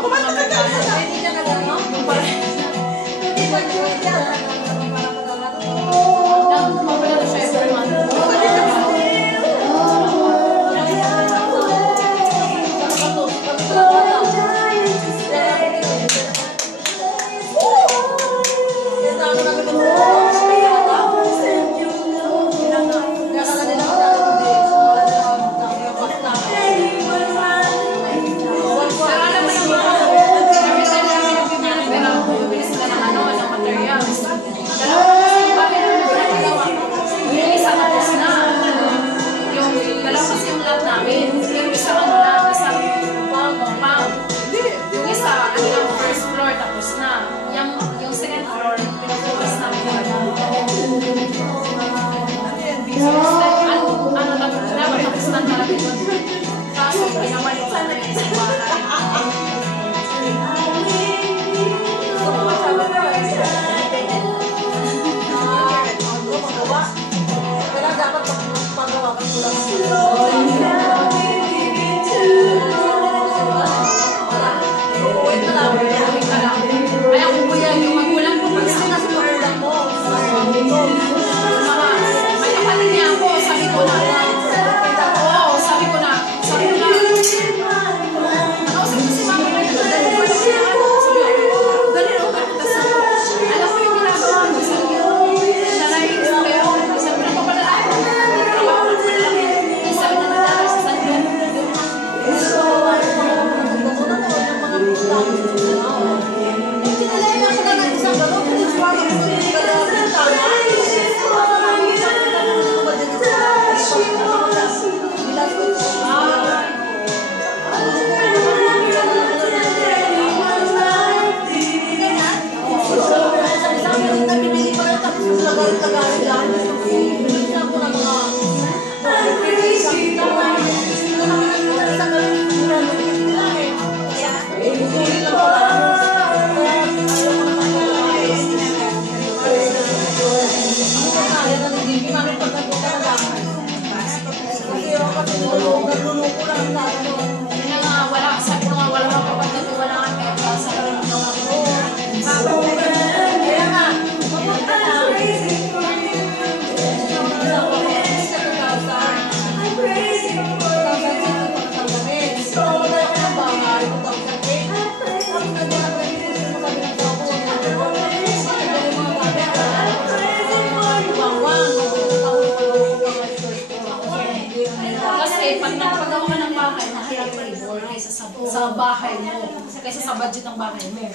Kumain ka na. Hindi ka na gano'n? Hindi ba yun yan? Mawala na siya every month. Pag nagpagawa ka ng bahay, nakaya ka i-board kaysa sa bahay mo, kaysa sa budget ng bahay mo.